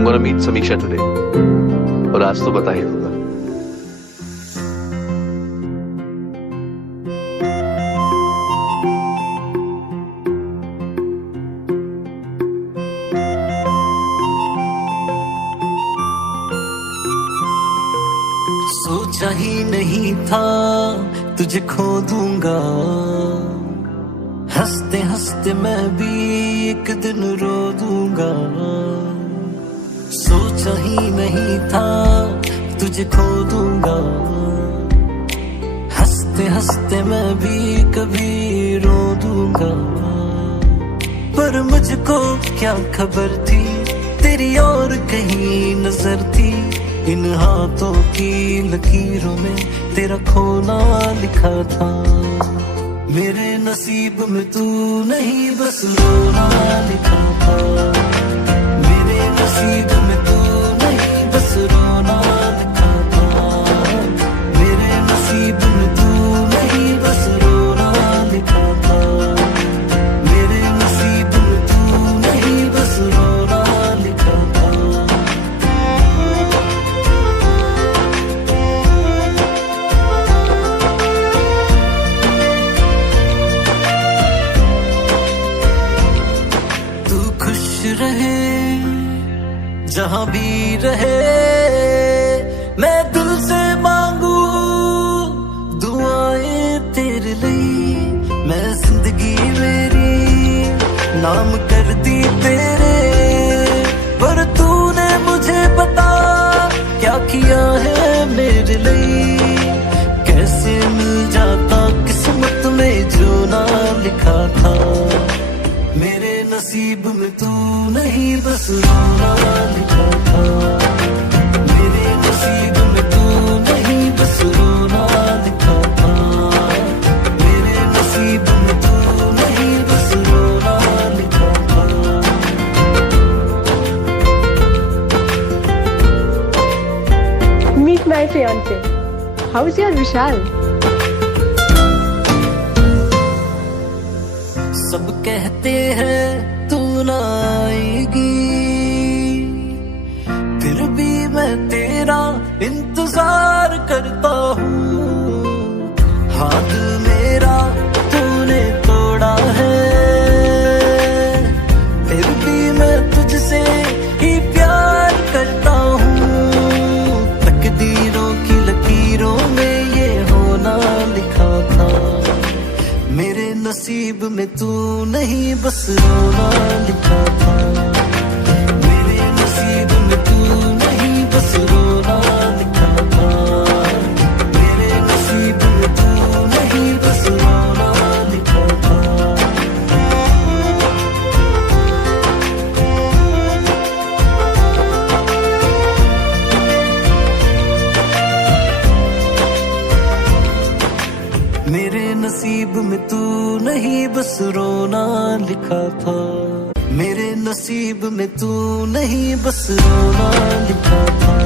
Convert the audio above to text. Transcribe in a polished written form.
I'm gonna meet Samisha today. और आज तो बता ही दूंगा. सोचा ही नहीं था तुझे खो दूंगा, हंसते हंसते मैं भी एक दिन रो दूंगा. सोचा ही नहीं था तुझे खो दूंगा, हंसते हंसते मैं भी कभी रो दूंगा. पर मुझको क्या खबर थी तेरी और कहीं नजर थी, इन हाथों की लकीरों में तेरा खोना लिखा था. मेरे नसीब में तू नहीं बस रोना लिखा था. मेरे नसीब में तू नहीं बस रोना लिखा था. मेरे नसीब में तू नहीं बस रोना लिखा था. मेरे नसीब में तू नहीं बस रोना लिखा था. रहे जहां भी रहे, मैं दिल से मांगू दुआएं तेरे लिए. मैं जिंदगी मेरी नाम कर दी तेरे, पर तूने मुझे बता क्या किया है मेरे लिए. कैसे मिल जाता किस्मत में जो ना लिखा था. मेरे नसीब में तू नहीं बस रोना लिखा था. मेरे नसीब में तू नहीं बस रोना लिखा था. मेरे नसीब में तू नहीं बस रोना लिखा था. Meet my fiance. How's your Vishal? सब कहते हैं तू ना आएगी, फिर भी मैं तेरा इंतजार करता हूँ. हाथ मेरा तूने तोड़ा है, फिर भी मैं तुझसे ही प्यार करता हूँ. तकदीरों की लकीरों में ये होना लिखा था. मेरे नसीब में तू नहीं बस रोना लिखा था. मेरे नसीब में तू नहीं बस रोना लिखा था. मेरे नसीब में तू नहीं बस रोना लिखा था. मेरे नसीब में तू नहीं बस रोना लिखा था. मेरे नसीब में तू नहीं बस रोना लिखा था.